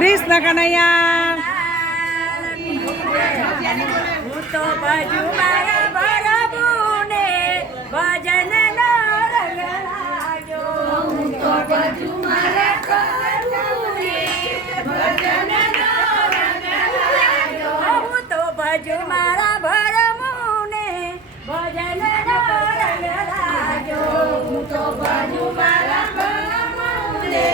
કૃષ્ણ કનૈયા હું તો બાજુ મારા ભરબુને ભજન નો રંગ લાગ્યો. હું તો બાજુ મારા ભરબુને ભજન નો રંગ લાગ્યો. હું તો બાજુ મારા ભરબુને ભજન નો રંગ લાગ્યો. હું તો બાજુ મારા ભરબુને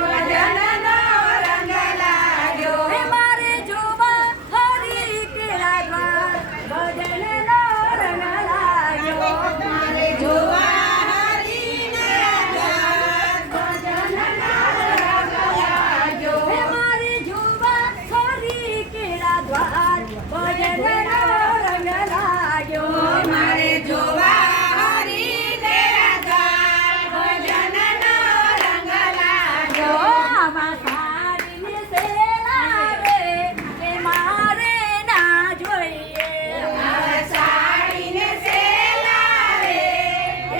ભજન નો રંગ લાગ્યો. હે મારે જોવા હરી કેરા દ્વાર ભજન નો રંગ લાગ્યો. મારે જોવા હરી કેરા દ્વાર ભજન નો રંગ લાગ્યો. હે મારે જોવા હરી કેરા દ્વાર ભજન નો રંગ લાગ્યો. મારે જોવા હરી કેરા દ્વાર ભજન નો રંગ લાગ્યો. આમાં સાડીને સેલાવે એ મારે ના જોઈએ. આમાં સાડીને સેલાવે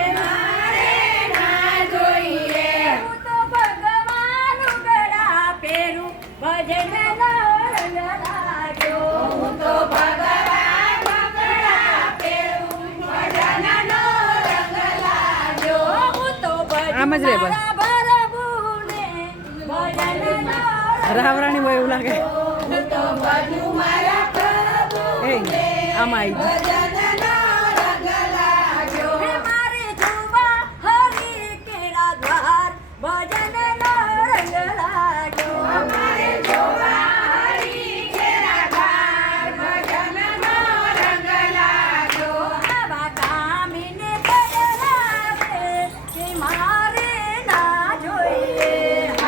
એ મારે ના જોઈએ. હું તો ભગવાન ગળા પહેરું ભજન નો રંગ લાગ્યો. હું તો ભગવાન ગળા પહેરું ભજન નો રંગ લાગ્યો. હું તો આમ જ રે બસ. ભરબુને ભજન નો રાવરાણી હોય એવું લાગે હું તો બાજુ મારા પ્રભુને આમાં આવી ભજન નો રંગ લાગ્યો. હે મારે જોવા હરી કેરા દ્વાર ભજન નો રંગ લાગ્યો. મારે જોવા હરી કેરા દ્વાર ભજન નો રંગ લાગ્યો. આવા કામીને બદલાવે કે મારે ના જોઈએ.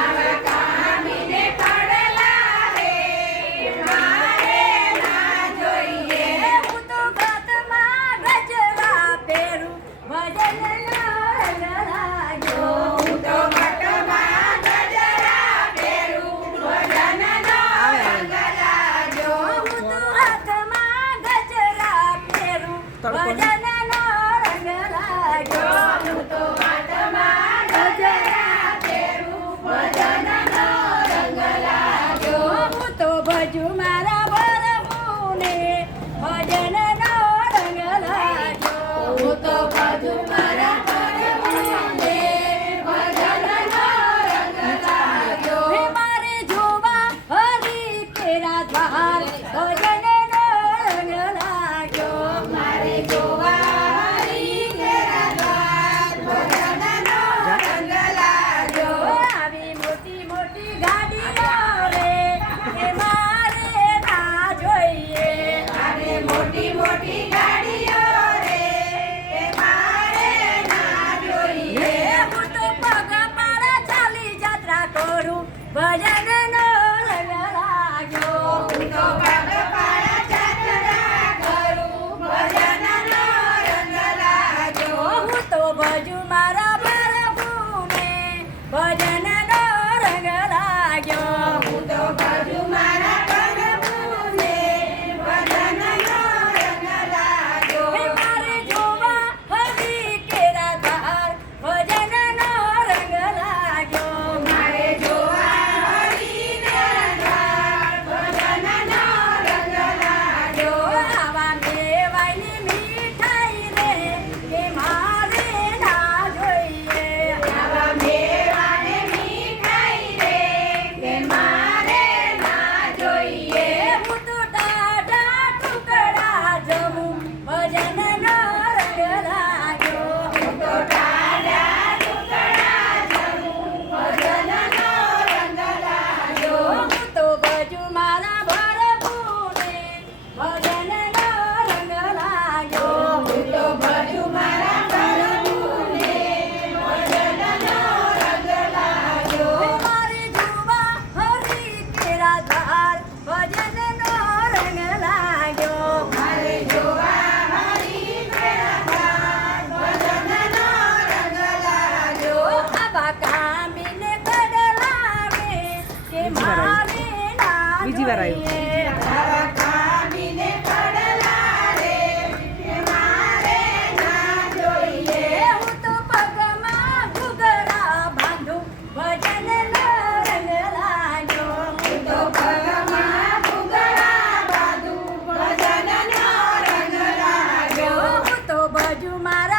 આવા કામીને બદલાવે કે મારે ના જોઈએ. હું તો વ્રતમાં ગજરા પહેરું ભજન નો રંગ લાગ્યો. હું તો વ્રતમાં ગજરા પહેરું ભજન નો રંગ લાગ્યો. હું તો હાથમાં ગજરા પહેરું ભજન નો રંગ લાગ્યો. હું તો હાથમાં ગજરા પહેરું ભજન નો રંગ લાગ્યો. હું તો ભજુ મારા ભરબુને ભજન નો રંગ લાગ્યો. હું તો ભજુ મારા ભરબુને ભજન નો રંગ લાગ્યો. હે મારે જોવા હરી કેરા દ્વાર ભજન નો રંગ લાગ્યો. મારે જોવા હરી કેરા દ્વાર ભજન નો રંગ લાગ્યો. આવી મોટી મોટી ગાડીઓ રે એ મારે ના જોઈએ. આવી મોટી મોટી ગાડીઓ રે એ મારે ના જોઈએ. હું તો પગપાળા ચાલી જાત્રા કરું ભજન નો રંગ લાગ્યો. હું તો પગપાળા જાત્રા કરું ભજન નો રંગ લાગ્યો. હું તો ભજુ મારા ભરબુને ભજન નો રંગ લાગ્યો. હું તો ભજુ મારા ભરબુને ભજન નો રંગ લાગ્યો. હે મારે જોવા હરી કેરા દ્વાર ભજન નો રંગ લાગ્યો. મારે જોવા હરી કેરા દ્વાર ભજન નો રંગ લાગ્યો. આવા મેવાયની મીઠાઈ રે કે મારે ના જોઈએ. આવા મેવાની મીઠાઈ રે કે મારે ના જોઈએ. હું તો ટાઢા ટુકડા જમું ભજન નો રંગ લાગ્યો. હું તો ટાઢા ટુકડા જમું ભજન નો રંગ લાગ્યો. હું તો ભજુ મારા ભરબુને ભજન નો રંગ લાગ્યો. હું તો ભજુ મારા ભરબુને ભજન નો રંગ લાગ્યો. હે મારે જોવા હરી કેરા દ્વાર ભજન નો રંગ લાગ્યો. મારે જોવા હરી કેરા દ્વાર ભજન નો રંગ લાગ્યો. આવા કામીને બદલાવે કે મારે ના બીજી વાર આવ્યું. જોઈએ. આવા કામીને બદલાવે કે મારે ના જોઈએ. હું તો પગમાં ઘૂઘરા બાંધું ભજન નો રંગ લાગ્યો. હું મારા